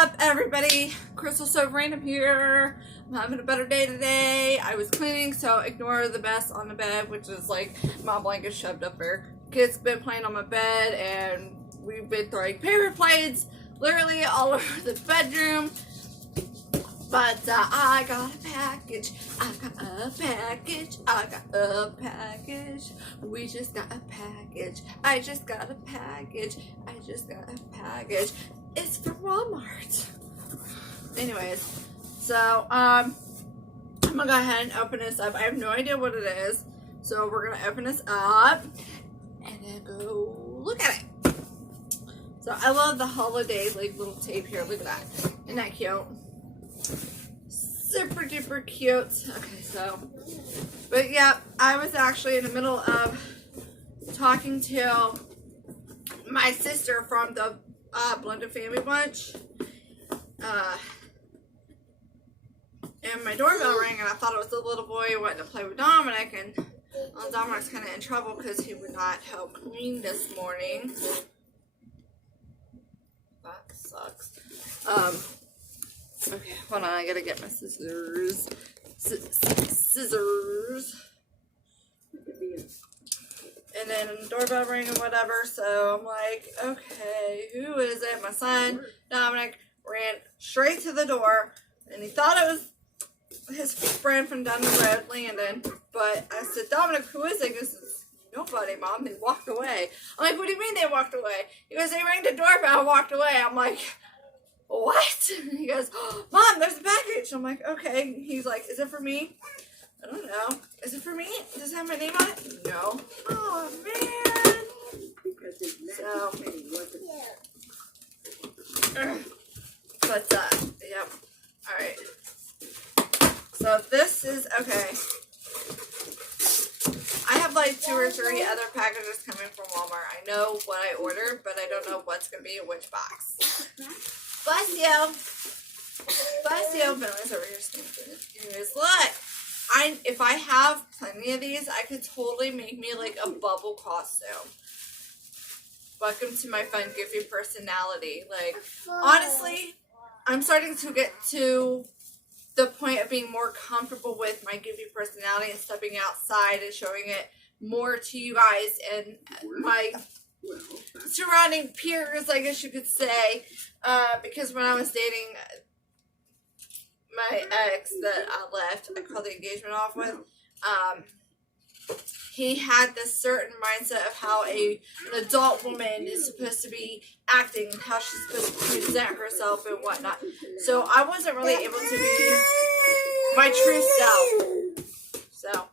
up, everybody? Crystal So Random here. I'm having a better day today. I was cleaning, so ignore the mess on the bed, which is like my blanket shoved up there. Kids been playing on my bed, and we've been throwing paper plates literally all over the bedroom. But I got a package. I got a package. I got a package. We just got a package. I just got a package. I just got a package. It's from Walmart. Anyways, so I'm gonna go ahead and open this up. I have no idea what it is, so we're gonna open this up and then go look at it. So I love the holiday like little tape here. Look at that. Isn't that cute? Super duper cute. Okay, so, but yeah, I was actually in the middle of talking to my sister from the Blended Family Bunch, and my doorbell rang, and I thought it was the little boy wanting to play with Dominic, and Dominic's kind of in trouble because he would not help clean this morning. That sucks. Okay, hold on, I gotta get my scissors. Scissors. And then doorbell ring and whatever, so I'm like, okay, who is it? My son, Dominic, ran straight to the door, and he thought it was his friend from down the road, Landon, but I said, Dominic, who is it? He goes, nobody, Mom, they walked away. I'm like, what do you mean they walked away? He goes, they rang the doorbell and walked away. I'm like, what? He goes, oh, Mom, there's a package. I'm like, okay. He's like, is it for me? I don't know. Is it for me? Does it have my name on it? No. Oh, man. So, but, yep. Alright. So, this is, okay. I have like 2 or 3 other packages coming from Walmart. I know what I ordered, but I don't know what's going to be in which box. Bless you. Bless you. Billy's over here stinking. Anyways, look. If I have plenty of these, I could totally make me like a bubble costume. Welcome to my fun, goofy personality. Like, honestly, I'm starting to get to the point of being more comfortable with my goofy personality and stepping outside and showing it more to you guys and my surrounding peers, I guess you could say, because when I was dating my ex that I left, I called the engagement off with, he had this certain mindset of how an adult woman is supposed to be acting and how she's supposed to present herself and whatnot. So I wasn't really able to be my true self. So,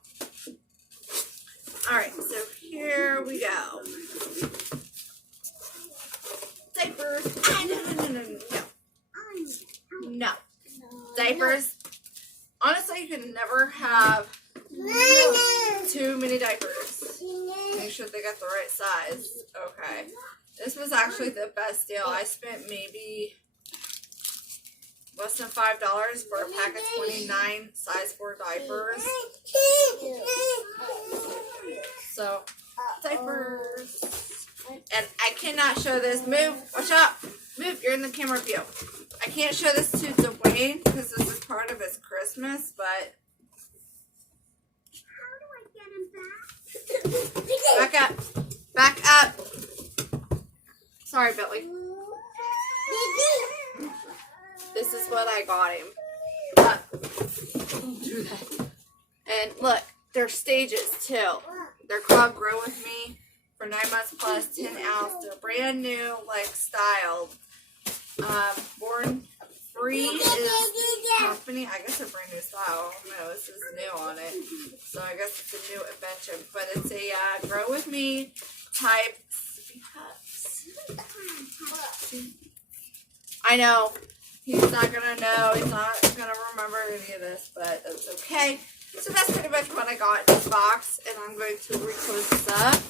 alright, so here we go. Diapers. No. Diapers. Honestly, you can never have too many diapers. Make sure they got the right size. Okay. This was actually the best deal. I spent maybe less than $5 for a pack of 29 size 4 diapers. So, diapers. And I cannot show this. Move. Watch out. Move. You're in the camera view. I can't show this to Dwayne because this is part of his Christmas, but how do I get him back? Back up. Back up. Sorry, Billy. This is what I got him. Don't do that. And look, they're stages too. They're called Grow With Me for 9 months plus 10 ounce. They're brand new, like styled. Born Free is the company. I guess a brand new style. I don't know. This is new on it. So I guess it's a new invention. But it's a Grow With Me type sippy cups. I know. He's not going to know. He's not going to remember any of this. But that's okay. So that's pretty much what I got in this box. And I'm going to reclose this up.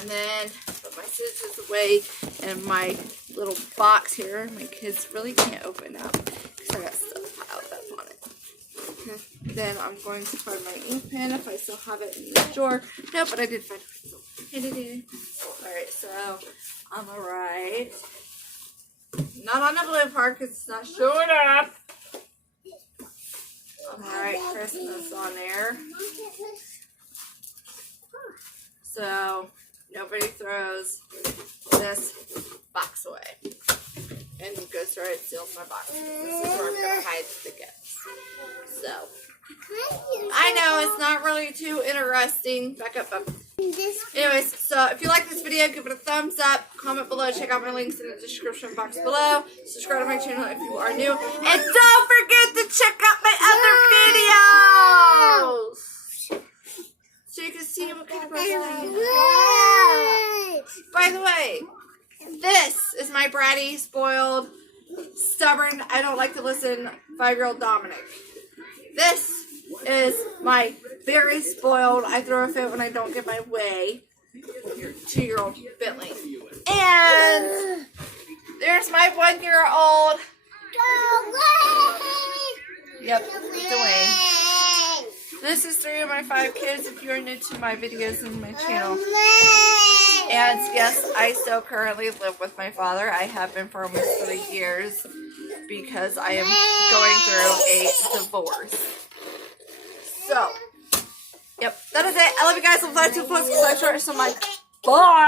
And then put my scissors away in my little box here. My kids really can't open up because I got stuff piled up on it. Then I'm going to find my ink pen if I still have it in the drawer. No, but I did find it. Alright, so I'm going to write Not on the blue part because it's not showing up. Alright, Christmas on there. So, nobody throws this box away. And goes right and steals my box. This is where I'm going to hide the gifts. So, I know it's not really too interesting. Back up. Anyways, so if you like this video, give it a thumbs up. Comment below. Check out my links in the description box below. Subscribe to my channel if you are new. And don't forget to check out my other videos. So you can see what kind of person I am. By the way, this is my bratty, spoiled, stubborn, I don't like to listen 5-year-old Dominic. This is my very spoiled, I throw a fit when I don't get my way, 2-year-old Bentley. And there's my 1-year-old. Yep, Dwayne. This is 3 of my 5 kids if you are new to my videos and my channel. And yes, I still currently live with my father. I have been for almost 3 years because I am going through a divorce. So, yep, that is it. I love you guys. I'm glad to post because I short so much. Bye.